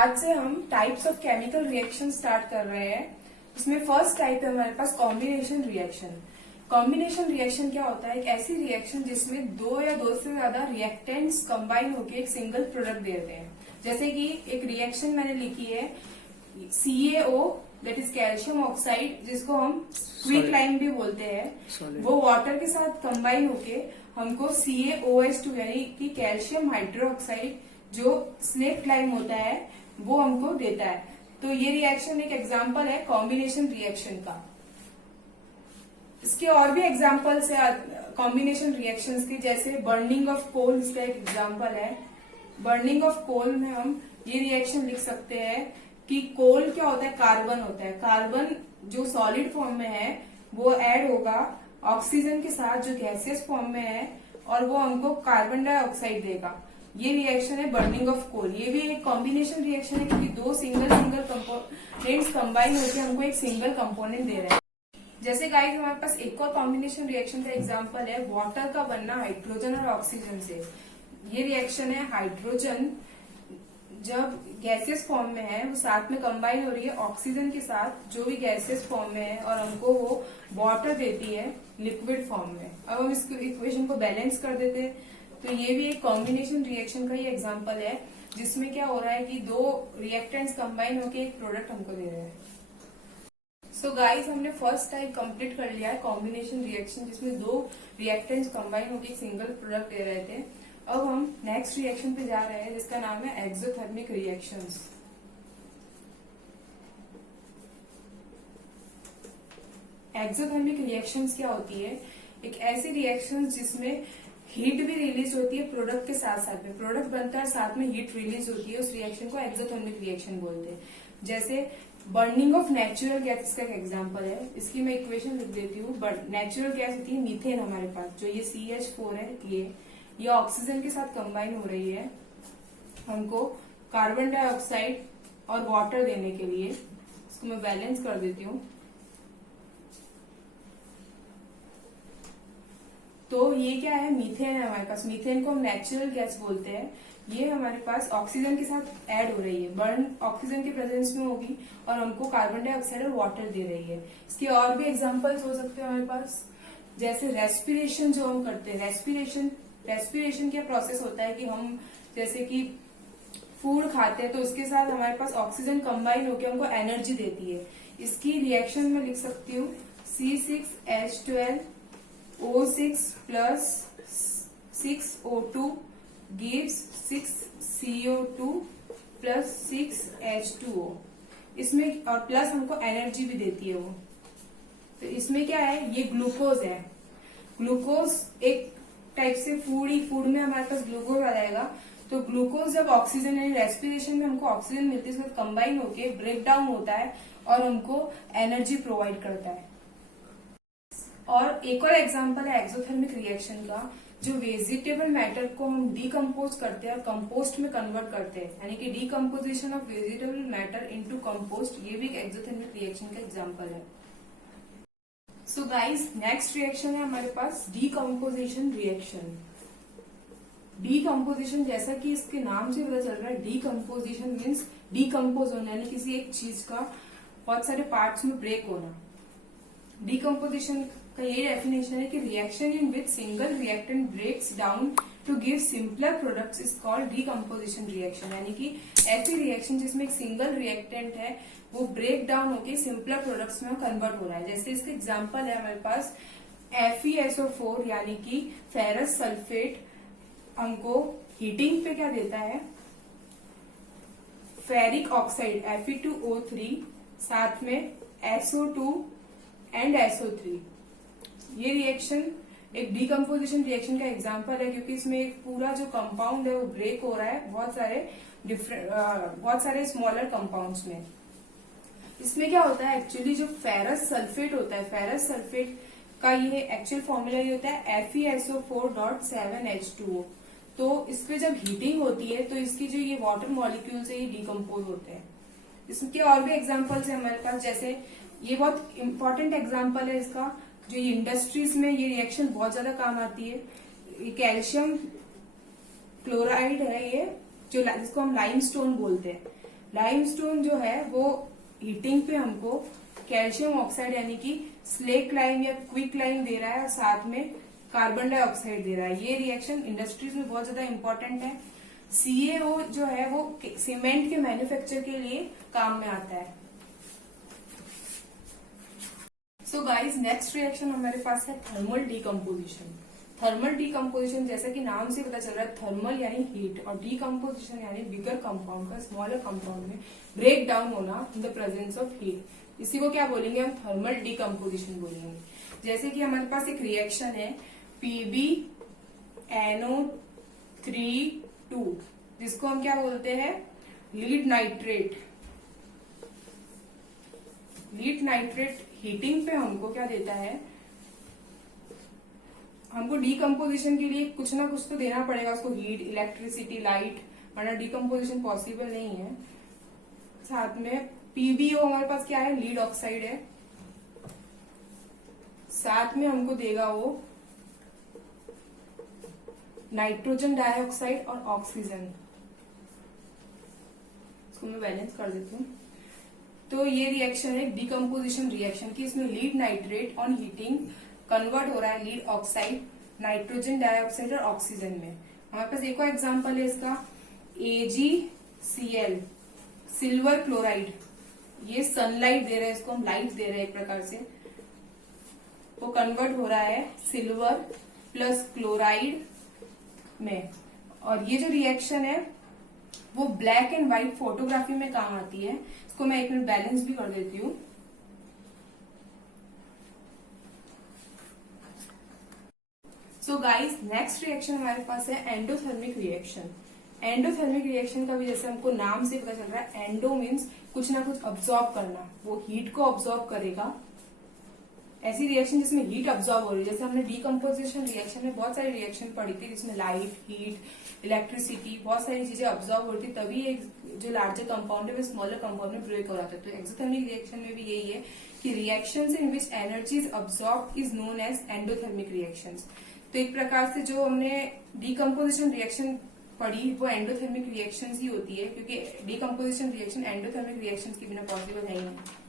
आज से हम types of chemical reaction start कर रहे हैं। इसमें फर्स्ट टाइप है हमारे पास कॉम्बिनेशन रिएक्शन। कॉम्बिनेशन रिएक्शन क्या होता है? एक ऐसी रिएक्शन जिसमें दो या दो से ज्यादा रिएक्टेंट्स कंबाइन होकर एक सिंगल प्रोडक्ट देते हैं। जैसे कि एक रिएक्शन मैंने लिखी है CaO, that is calcium oxide, जिसको हम क्विक लाइम भी बोलते हैं। वो वाटर के साथ कंबाइन होके हमको CaOH2 यानी कि कैल्शियम हाइड्रोक्साइड जो स्नेक लाइम होता है वो हमको देता है। तो ये रिएक्शन एक एग्जांपल है कॉम्बिनेशन रिएक्शन का। इसके और भी एग्जांपल्स है कॉम्बिनेशन रिएक्शंस के, जैसे बर्निंग ऑफ कोल इसका एक एग्जांपल है। बर्निंग ऑफ कोल में हम ये रिएक्शन लिख सकते हैं कि कोल क्या होता है? कार्बन होता है। कार्बन जो सॉलिड फॉर्म में है वो ऐड होगा ऑक्सीजन के साथ जो गैसियस फॉर्म में है और वो हमको कार्बन डाइऑक्साइड देगा। ये रिएक्शन है बर्निंग ऑफ कोल। ये भी एक कॉम्बिनेशन रिएक्शन है क्योंकि दो सिंगल कंपोनेंट्स कंबाइन होकर हमको एक सिंगल कंपोनेंट दे रहे हैं। जैसे गाइस हमारे पास एक और कॉम्बिनेशन रिएक्शन का एग्जांपल है वाटर का बनना हाइड्रोजन और ऑक्सीजन से। ये रिएक्शन है हाइड्रोजन जब गैसियस फॉर्म में है वो साथ में कंबाइन हो रही है ऑक्सीजन के साथ जो भी गैसियस फॉर्म में है और हमको वो वाटर देती है लिक्विड फॉर्म में। अब हम इस इक्वेशन को बैलेंस कर देते हैं तो ये भी एक कॉम्बिनेशन रिएक्शन का ही एग्जांपल है जिसमें क्या हो रहा है कि दो रिएक्टेंट्स कंबाइन होकर एक प्रोडक्ट हमको दे रहे हैं। सो गाइस हमने फर्स्ट टाइप कंप्लीट कर लिया है कॉम्बिनेशन रिएक्शन जिसमें दो रिएक्टेंट्स कंबाइन होकर एक सिंगल प्रोडक्ट दे रहे थे। अब हम नेक्स्ट रिएक्शन पे जा रहे हैं जिसका नाम है एक्सोथर्मिक रिएक्शंस। एक्सोथर्मिक रिएक्शंस क्या होती है? एक ऐसी रिएक्शन जिसमें हीट भी रिलीज होती है प्रोडक्ट के साथ साथ में। प्रोडक्ट बनता है साथ में हीट रिलीज होती है, उस रिएक्शन को एक्सोथर्मिक रिएक्शन बोलते हैं। जैसे बर्निंग ऑफ नेचुरल गैस का एग्जांपल है। इसकी मैं इक्वेशन लिख देती हूँ। नेचुरल गैस होती है मीथेन हमारे पास, जो ये CH4 है, ये ऑक्सीजन के साथ कंबाइन हो रही है हमको कार्बन डाइऑक्साइड और वाटर देने के लिए। इसको मैं बैलेंस कर देती हूँ। तो ये क्या है? मीथेन है हमारे पास। मीथेन को हम नेचुरल गैस बोलते हैं। ये हमारे पास ऑक्सीजन के साथ ऐड हो रही है, बर्न ऑक्सीजन के प्रेजेंस में होगी और हमको कार्बन डाइऑक्साइड और वाटर दे रही है। इसके और भी एग्जांपल्स हो सकते हैं हमारे पास, जैसे रेस्पिरेशन जो हम करते हैं। रेस्पिरेशन क्या प्रोसेस होता है कि हम जैसे कि फूड खाते हैं तो उसके साथ हमारे पास ऑक्सीजन कंबाइन होकर हमको एनर्जी देती है। इसकी रिएक्शन में लिख सकती हूँ C6H12 O6 plus 6O2 gives 6CO2 plus 6H2O। इसमें और प्लस हमको एनर्जी भी देती है वो। तो इसमें क्या है? ये ग्लूकोज है। ग्लूकोज एक टाइप से फूड में हमारे पास ग्लूकोज आ जाएगा। तो ग्लूकोज जब ऑक्सीजन यानी रेस्पिरेशन में हमको ऑक्सीजन मिलती है उसमें कंबाइन होके ब्रेक डाउन होता है और हमको एनर्जी प्रोवाइड करता है। और एक और एग्जांपल है एक्सोथर्मिक रिएक्शन का, जो वेजिटेबल मैटर को हम डीकम्पोज करते हैं और कंपोस्ट में कन्वर्ट करते हैं, यानी कि decomposition of vegetable matter into compost. ये भी एक एक्सोथर्मिक रिएक्शन का एग्जांपल है। सो गाइस नेक्स्ट रिएक्शन है हमारे पास डीकम्पोजिशन रिएक्शन। डीकम्पोजिशन जैसा कि इसके नाम से पता चल रहा है, डीकम्पोजिशन मीन्स डीकम्पोज होना, यानी किसी एक चीज का बहुत सारे पार्ट्स में ब्रेक होना। डीकम्पोजिशन का ये डेफिनेशन है कि reaction in which single reactant breaks down to give simpler products is called decomposition reaction. यानी कि ऐसी रिएक्शन जिसमें एक सिंगल रिएक्टेंट है वो ब्रेक डाउन होकर सिंपलर प्रोडक्ट्स में कन्वर्ट हो रहा है। जैसे इसका एग्जांपल है हमारे पास FeSO4 यानी कि फेरस सल्फेट। हमको हीटिंग पे क्या देता है? फेरिक ऑक्साइड Fe2O3 साथ में SO2 एंड SO3। ये रिएक्शन एक डीकम्पोजिशन रिएक्शन का एग्जांपल है क्योंकि इसमें एक पूरा जो कंपाउंड है वो ब्रेक हो रहा है बहुत सारे स्मॉलर कंपाउंड्स में। इसमें क्या होता है? एक्चुअली जो फेरस सल्फेट होता है, फेरस सल्फेट का ये एक्चुअल फॉर्मूला ये होता है FeSO4.7H2O। तो इस पे जब हीटिंग होती है तो इसकी जो ये वाटर मॉलिक्यूल्स है ये डीकम्पोज होते हैं। इसके और भी एग्जांपल्स है हमारे पास, जैसे ये बहुत इंपॉर्टेंट एग्जांपल है इसका, जो ये इंडस्ट्रीज में ये रिएक्शन बहुत ज्यादा काम आती है। ये कैल्शियम क्लोराइड है, ये जो जिसको हम लाइमस्टोन बोलते हैं। लाइमस्टोन जो है वो हीटिंग पे हमको कैल्शियम ऑक्साइड यानी कि स्लेक लाइम या क्विक लाइम दे रहा है और साथ में कार्बन डाइऑक्साइड दे रहा है। ये रिएक्शन इंडस्ट्रीज में बहुत ज्यादा इंपॉर्टेंट है। CaO जो है वो सीमेंट के मैन्युफैक्चर के लिए काम में आता है। सो गाइस, नेक्स्ट रिएक्शन हमारे पास है थर्मल डीकम्पोजिशन। थर्मल डीकम्पोजिशन जैसा कि नाम से पता चल रहा है, थर्मल यानी हीट और डीकम्पोजिशन यानी बिगर कंपाउंड का स्मॉलर कंपाउंड में ब्रेक डाउन होना in the presence of heat. इसी को क्या बोलेंगे हम? थर्मल डीकम्पोजिशन बोलेंगे। जैसे कि हमारे पास एक रिएक्शन है PbNO3 जिसको हम क्या बोलते हैं? Lead nitrate. Lead nitrate heating पे हमको क्या देता है? हमको डीकम्पोजिशन के लिए कुछ ना कुछ तो देना पड़ेगा उसको, हीट, इलेक्ट्रिसिटी, लाइट, वरना डीकम्पोजिशन पॉसिबल नहीं है। साथ में PbO हमारे पास क्या है? लीड ऑक्साइड है। साथ में हमको देगा वो नाइट्रोजन डाइऑक्साइड और ऑक्सीजन। इसको मैं बैलेंस कर देती हूँ। तो ये रिएक्शन है डीकम्पोजिशन रिएक्शन की। इसमें lead nitrate on heating convert हो रहा है लीड ऑक्साइड, नाइट्रोजन डाइऑक्साइड और ऑक्सीजन में। हमारे पास एक और एग्जांपल है इसका, AgCl, सिल्वर क्लोराइड। ये सनलाइट दे रहा है, इसको हम लाइट दे रहे हैं एक प्रकार से। वो कन्वर्ट हो रहा है सिल्वर प्लस क्लोराइड में। और ये जो रिएक्शन है वो ब्लैक एंड व्हाइट फोटोग्राफी में काम आती है। इसको मैं एक मिनट बैलेंस भी कर देती हूँ। सो गाइस, नेक्स्ट रिएक्शन हमारे पास है एंडोथर्मिक रिएक्शन। एंडोथर्मिक रिएक्शन का भी जैसे हमको नाम से पता चल रहा है, एंडो मीन्स कुछ ना कुछ ऑब्जॉर्ब करना, वो हीट को ऑब्जॉर्ब करेगा। ऐसी रिएक्शन जिसमें हीट ऑब्जॉर्ब हो रही है, जैसे हमने डीकम्पोजिशन रिएक्शन में बहुत सारी रिएक्शन पढ़ी थी जिसमें लाइट, हीट, इलेक्ट्रिसिटी, बहुत सारी चीजें ऑब्जॉर्ब हो रही थी, तभी एक जो लार्जर कंपाउंड है वो स्मॉलर कंपाउंड में ब्रेक हो रहा था। तो एक्सोथर्मिक रिएक्शन में भी यही है कि reactions in which energy is absorb is known as endothermic reactions. तो एक प्रकार से जो हमने डीकम्पोजिशन रिएक्शन पढ़ी वो एंडोथर्मिक रिएक्शंस ही होती है, क्योंकि डीकम्पोजिशन रिएक्शन एंडोथर्मिक रिएक्शंस के बिना पॉसिबल नहीं है।